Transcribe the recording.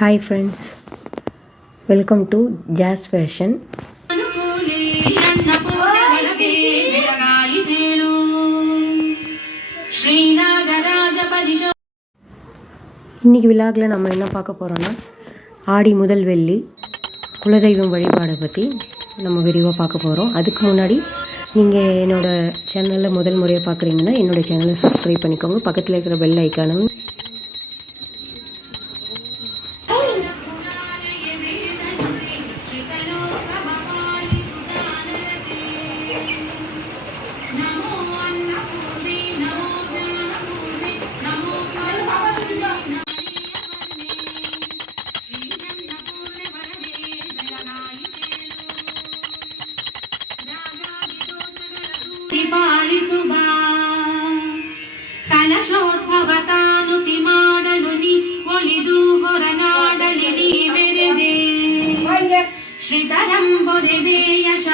Hi friends, welcome to Jazz Fashion. இன்றைக்கி விழாவில் நம்ம என்ன பார்க்க போகிறோன்னா ஆடி முதல் வெள்ளி குலதெய்வம் வழிபாடை பற்றி நம்ம விரிவாக பார்க்க போகிறோம். அதுக்கு முன்னாடி நீங்கள் என்னோடய சேனலில் முதல் முறையாக பார்க்குறீங்கன்னா என்னோடய சேனலை சப்ஸ்கிரைப் பண்ணிக்கோங்க. பக்கத்தில் இருக்கிற பெல் ஐக்கானும் ಪಾಲಿಸುವ ಕಲಶೋದ್ಭವತಾನುತಿ ಮಾಡಲು ನೀ ಒಲಿದು ಹೊರನಾಡಲಿ ನೀ ಬೆರೆದೆ ಶ್ರೀತರಂಬೊರೆದೆ ಯಶ